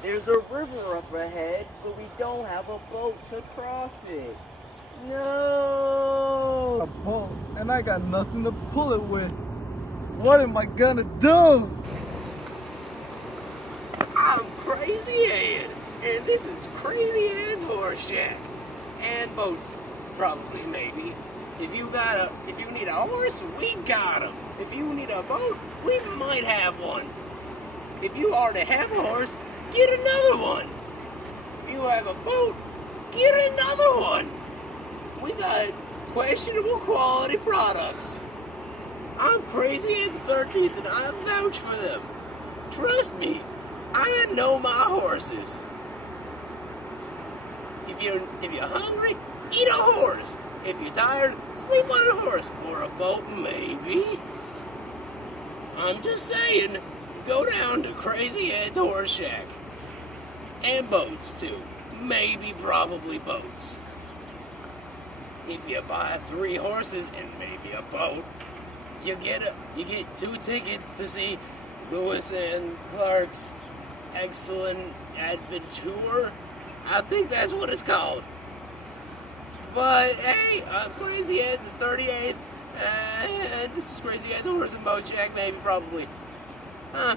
There's a river up ahead, but we don't have a boat to cross it. A No! boat, and I got nothing to pull it with. What am I gonna do? I'm Crazy Ed, and this is Crazy Ed's Horse Shack. And boats, probably, maybe. If you need a horse, we got 'em. If you need a boat, we might have one. If you already have a horse, get another one. If you have a boat, get another one. We got questionable quality products. I'm Crazy Ed the 13th, and I vouch for them. Trust me, I know my horses. If you're hungry, eat a horse. If you're tired, sleep on a horse or a boat, maybe. I'm just saying, go down to Crazy Ed's Horse Shack. And boats too. Maybe, probably boats. If you buy 3 horses and maybe a boat, you get 2 tickets to see Lewis and Clark's Excellent Adventure. I think that's what it's called. But hey, I'm Crazy Ed the 38th, and this is Crazy Ed's Horse and Boat Shack, maybe, probably. Huh.